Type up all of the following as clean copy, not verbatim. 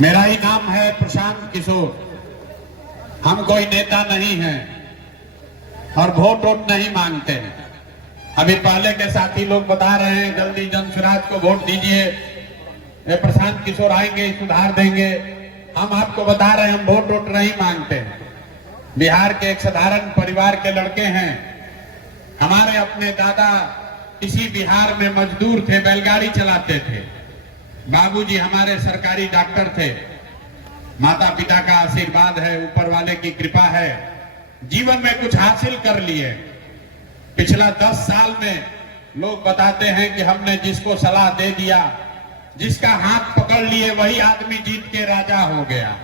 मेरा ही नाम है प्रशांत किशोर। हम कोई नेता नहीं हैं और वोट वोट नहीं मांगते हैं। अभी पहले के साथी लोग बता रहे हैं जल्दी जनसुराज को वोट दीजिए, प्रशांत किशोर आएंगे सुधार देंगे। हम आपको बता रहे हैं हम वोट वोट नहीं मांगते हैं। बिहार के एक साधारण परिवार के लड़के हैं। हमारे अपने दादा इसी बिहार में मजदूर थे, बैलगाड़ी चलाते थे। बाबूजी हमारे सरकारी डॉक्टर थे। माता पिता का आशीर्वाद है, ऊपर वाले की कृपा है, जीवन में कुछ हासिल कर लिए। पिछला 10 साल में लोग बताते हैं कि हमने जिसको सलाह दे दिया, जिसका हाथ पकड़ लिए, वही आदमी जीत के राजा हो गया।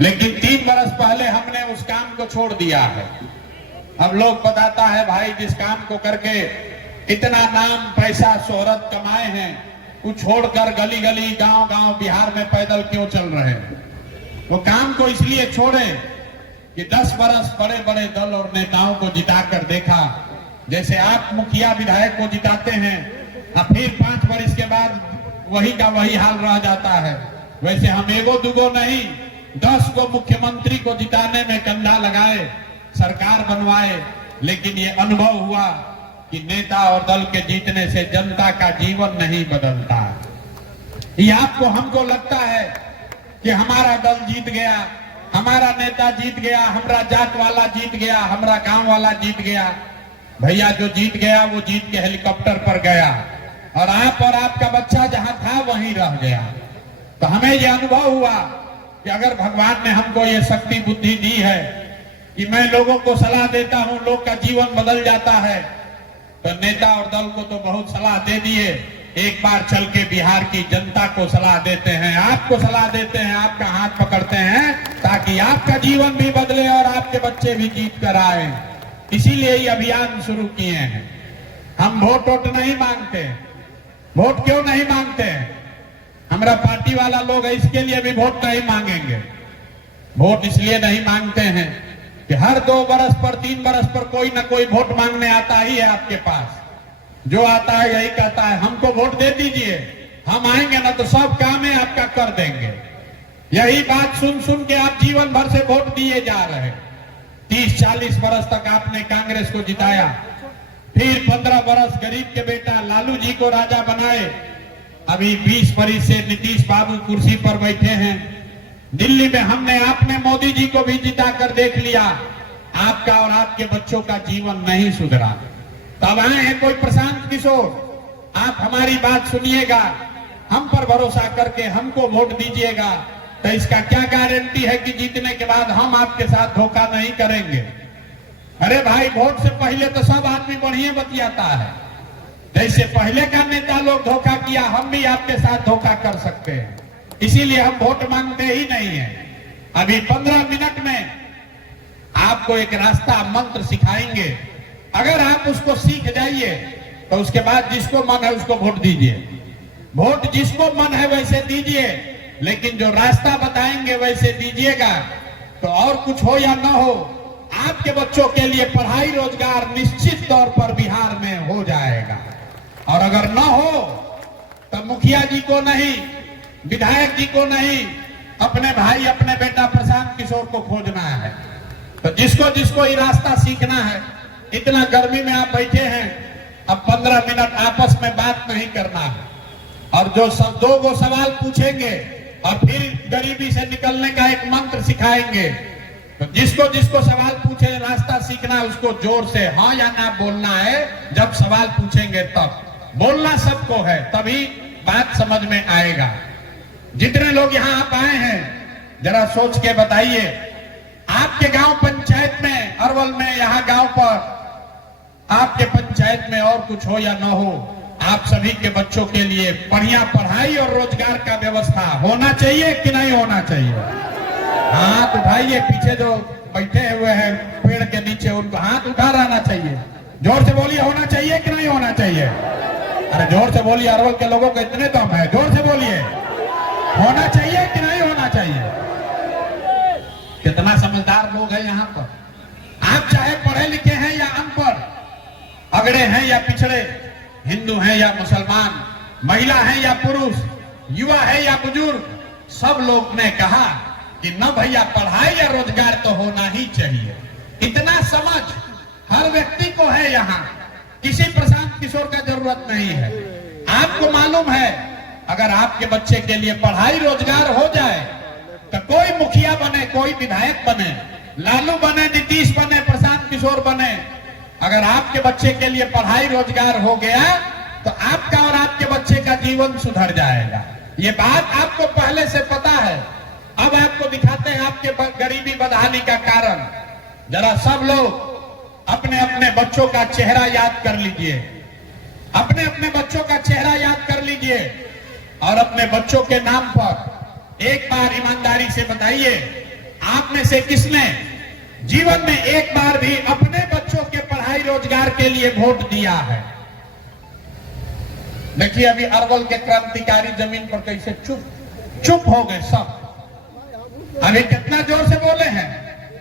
लेकिन 3 बरस पहले हमने उस काम को छोड़ दिया है। अब लोग बताता है भाई जिस काम को करके इतना नाम पैसा शोहरत कमाए हैं, वो छोड़कर गली गली गांव गांव बिहार में पैदल क्यों चल रहे हैं? वो काम को इसलिए छोड़े कि 10 बरस बड़े बड़े दल और नेताओं को जिताकर देखा। जैसे आप मुखिया विधायक को जिताते हैं और फिर 5 वर्ष के बाद वही का वही हाल रह जाता है, वैसे हम एगो दुगो नहीं 10 को मुख्यमंत्री को जिताने में कंधा लगाए, सरकार बनवाए। लेकिन ये अनुभव हुआ कि नेता और दल के जीतने से जनता का जीवन नहीं बदलता। ये आपको हमको लगता है कि हमारा दल जीत गया, हमारा नेता जीत गया, हमारा जात वाला जीत गया, हमारा गांव वाला जीत गया। भैया जो जीत गया वो जीत के हेलीकॉप्टर पर गया और आपका बच्चा जहां था वहीं रह गया। तो हमें यह अनुभव हुआ कि अगर भगवान ने हमको ये शक्ति बुद्धि दी है कि मैं लोगों को सलाह देता हूं, लोग का जीवन बदल जाता है, तो नेता और दल को तो बहुत सलाह दे दिए। एक बार चल के बिहार की जनता को सलाह देते हैं, आपको सलाह देते हैं, आपका हाथ पकड़ते हैं ताकि आपका जीवन भी बदले और आपके बच्चे भी जीत कर आए। इसीलिए ये अभियान शुरू किए हैं। हम वोट वोट नहीं मांगते। वोट क्यों नहीं मांगते हैं? हमारा पार्टी वाला लोग है, इसके लिए भी वोट नहीं मांगेंगे। वोट इसलिए नहीं मांगते हैं कि हर 2 बरस पर 3 बरस पर कोई ना कोई वोट मांगने आता ही है आपके पास। जो आता है यही कहता है हमको वोट दे दीजिए, हम आएंगे ना तो सब काम है आपका कर देंगे। यही बात सुन सुन के आप जीवन भर से वोट दिए जा रहे हैं। 30-40 बरस तक आपने कांग्रेस को जिताया, फिर 15 बरस गरीब के बेटा लालू जी को राजा बनाए। अभी 20 बरस से नीतीश बाबू कुर्सी पर बैठे हैं। दिल्ली में हमने आपने मोदी जी को भी जिता कर देख लिया, आपका और आपके बच्चों का जीवन नहीं सुधरा। तब आए हैं कोई प्रशांत किशोर, आप हमारी बात सुनिएगा, हम पर भरोसा करके हमको वोट दीजिएगा, तो इसका क्या गारंटी है कि जीतने के बाद हम आपके साथ धोखा नहीं करेंगे? अरे भाई वोट से पहले तो सब आदमी बढ़िया बतियाता है। जैसे पहले का नेता लोग धोखा किया, हम भी आपके साथ धोखा कर सकते हैं। इसीलिए हम वोट मांगते ही नहीं है। अभी 15 मिनट में आपको एक रास्ता मंत्र सिखाएंगे, अगर आप उसको सीख जाइए तो उसके बाद जिसको मन है उसको वोट दीजिए। वोट जिसको मन है वैसे दीजिए, लेकिन जो रास्ता बताएंगे वैसे दीजिएगा। तो और कुछ हो या ना हो, आपके बच्चों के लिए पढ़ाई रोजगार निश्चित तौर पर बिहार में हो जाएगा। और अगर ना हो तो मुखिया जी को नहीं, विधायक जी को नहीं, अपने भाई अपने बेटा प्रशांत किशोर को खोजना है। तो जिसको जिसको ये रास्ता सीखना है, इतना गर्मी में आप बैठे हैं, अब 15 मिनट आपस में बात नहीं करना है और जो 2 सवाल पूछेंगे और फिर गरीबी से निकलने का एक मंत्र सिखाएंगे। तो जिसको जिसको सवाल पूछे रास्ता सीखना है, उसको जोर से हाँ या ना बोलना है। जब सवाल पूछेंगे तब बोलना सबको है, तभी बात समझ में आएगा। जितने लोग यहाँ आप आए हैं जरा सोच के बताइए, आपके गांव पंचायत में, अरवल में, यहाँ गांव पर आपके पंचायत में और कुछ हो या ना हो, आप सभी के बच्चों के लिए बढ़िया पढ़ाई और रोजगार का व्यवस्था होना चाहिए कि नहीं होना चाहिए? हाथ उठाइए, पीछे जो बैठे हुए हैं पेड़ के नीचे उनको हाथ उठा रहना चाहिए। जोर से बोलिए, होना चाहिए कि नहीं होना चाहिए? अरे जोर से बोलिए, अरवल के लोगों को इतने दम है, जोर से बोलिए, होना चाहिए कि नहीं होना चाहिए? कितना समझदार लोग हैं यहाँ पर। आप चाहे पढ़े लिखे हैं या अनपढ़, अगड़े हैं या पिछड़े, हिंदू हैं या मुसलमान, महिला हैं या पुरुष, युवा है या बुजुर्ग, सब लोग ने कहा कि न भैया पढ़ाई या रोजगार तो होना ही चाहिए। इतना समझ हर व्यक्ति को है, यहाँ किसी प्रशांत किशोर का जरूरत नहीं है। आपको मालूम है अगर आपके बच्चे के लिए पढ़ाई रोजगार हो जाए तो कोई मुखिया बने, कोई विधायक बने, लालू बने, नीतीश बने, प्रशांत किशोर बने, अगर आपके बच्चे के लिए पढ़ाई रोजगार हो गया तो आपका और आपके बच्चे का जीवन सुधर जाएगा। ये बात आपको पहले से पता है। अब आपको दिखाते हैं आपके गरीबी बदहाली का कारण। जरा सब लोग अपने अपने बच्चों का चेहरा याद कर लीजिए, अपने अपने बच्चों का चेहरा याद कर लीजिए और अपने बच्चों के नाम पर एक बार ईमानदारी से बताइए, आप में से किसने जीवन में एक बार भी अपने बच्चों के पढ़ाई रोजगार के लिए वोट दिया है? देखिए अभी अरवल के क्रांतिकारी जमीन पर कैसे चुप हो गए सब। अभी कितना जोर से बोले हैं,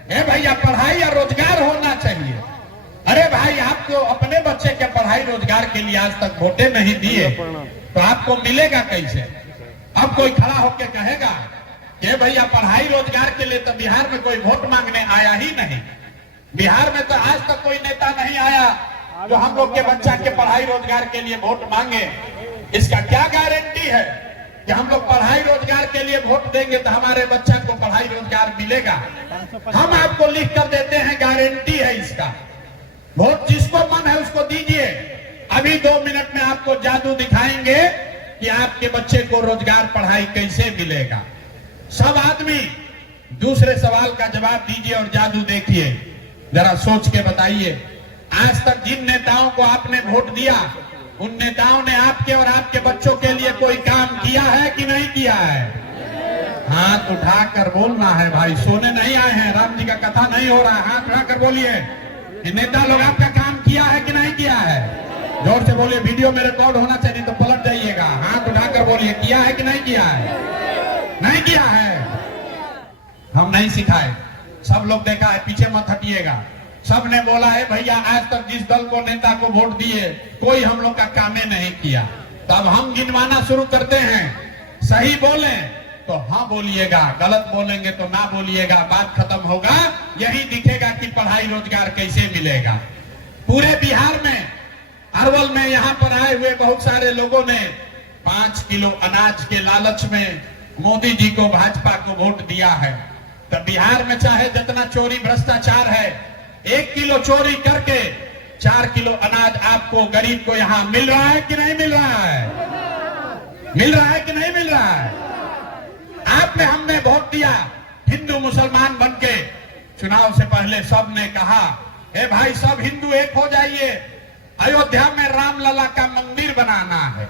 ए भैया पढ़ाई और रोजगार होना चाहिए। अरे भाई आपको अपने बच्चे के पढ़ाई रोजगार के लिए आज तक वोटे नहीं दिए तो आपको मिलेगा कैसे? अब कोई खड़ा होकर कहेगा कि भैया पढ़ाई रोजगार के लिए तो बिहार में कोई वोट मांगने आया ही नहीं। बिहार में तो आज तक कोई नेता नहीं आया जो हम लोग के बच्चा के पढ़ाई रोजगार के लिए वोट मांगे। इसका क्या गारंटी है कि हम लोग पढ़ाई रोजगार के लिए वोट देंगे तो हमारे बच्चा को पढ़ाई रोजगार मिलेगा? हम आपको लिख कर देते हैं, गारंटी है इसका। वोट जिसको मन है उसको दीजिए। अभी 2 मिनट में आपको जादू दिखाएंगे कि आपके बच्चे को रोजगार पढ़ाई कैसे मिलेगा। सब आदमी दूसरे सवाल का जवाब दीजिए और जादू देखिए। जरा सोच के बताइए, आज तक जिन नेताओं को आपने वोट दिया उन नेताओं ने आपके और आपके बच्चों के लिए कोई काम किया है कि नहीं किया है? हाथ उठाकर बोलना है भाई, सोने नहीं आए हैं, राम जी का कथा नहीं हो रहा है। हाथ उठाकर बोलिए कि नेता लोग आपका काम किया है कि नहीं किया है? जोर से बोलिए, वीडियो में रिकॉर्ड होना चाहिए तो पलट जाइएगा। हाथ उठाकर बोलिए, किया है कि नहीं किया है? नहीं किया है। हम नहीं सिखाए, सब लोग देखा है, पीछे मत हटिएगा। सब ने बोला है भैया आज तक जिस दल को नेता को वोट दिए कोई हम लोग का कामे नहीं किया। तब हम गिनवाना शुरू करते हैं, सही बोले तो हाँ बोलिएगा, गलत बोलेंगे तो ना बोलिएगा। बात खत्म होगा, यही दिखेगा कि पढ़ाई रोजगार कैसे मिलेगा। पूरे बिहार में, अरवल में यहाँ पर आए हुए बहुत सारे लोगों ने 5 किलो अनाज के लालच में मोदी जी को, भाजपा को वोट दिया है। तो बिहार में चाहे जितना चोरी भ्रष्टाचार है, 1 किलो चोरी करके 4 किलो अनाज आपको गरीब को यहाँ मिल रहा है कि नहीं मिल रहा है? मिल रहा है कि नहीं मिल रहा है? आपने हमने वोट दिया, हिंदू मुसलमान बनके चुनाव से पहले सब ने कहा ए भाई सब हिंदू एक हो जाइए, अयोध्या में रामलला का मंदिर बनाना है।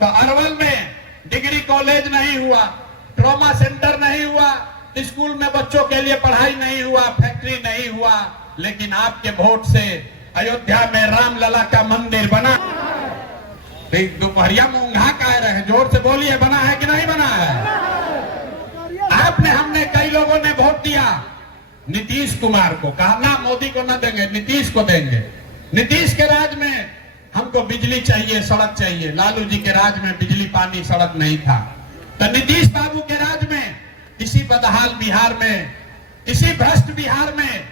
तो अरवल में डिग्री कॉलेज नहीं हुआ, ट्रॉमा सेंटर नहीं हुआ, स्कूल में बच्चों के लिए पढ़ाई नहीं हुआ, फैक्ट्री नहीं हुआ, लेकिन आपके वोट से अयोध्या में रामलला का मंदिर बना। दोपहरिया में ऊंघा कह रहे हैं, जोर से बोलिए, बना है कि नहीं बना है? आपने हमने कई लोगों ने वोट दिया नीतीश कुमार को, कहा ना मोदी को ना देंगे, नीतीश को देंगे। नीतीश के राज में हमको बिजली चाहिए, सड़क चाहिए। लालू जी के राज में बिजली पानी सड़क नहीं था। तो नीतीश बाबू के राज में इसी बदहाल बिहार में, इसी भ्रष्ट बिहार में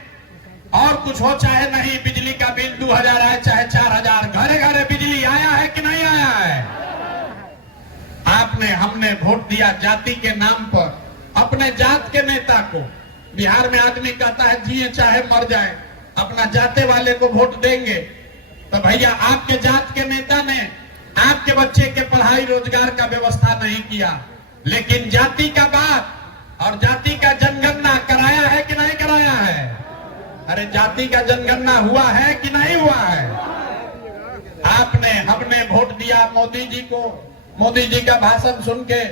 और कुछ हो चाहे नहीं, बिजली का बिल 2000 आए चाहे 4000, घरे घरे बिजली आया है कि नहीं आया है? आपने हमने वोट दिया जाति के नाम पर, अपने जात के नेता को। बिहार में आदमी कहता है जिए चाहे मर जाए, अपना जाते वाले को वोट देंगे। तो भैया आपके जात के नेता ने आपके बच्चे के पढ़ाई रोजगार का व्यवस्था नहीं किया, लेकिन जाति का बात और जाति का जनगणना कराया है कि नहीं कराया है? अरे जाति का जनगणना हुआ है कि नहीं हुआ है? आपने हमने वोट दिया मोदी जी को, मोदी जी का भाषण सुन के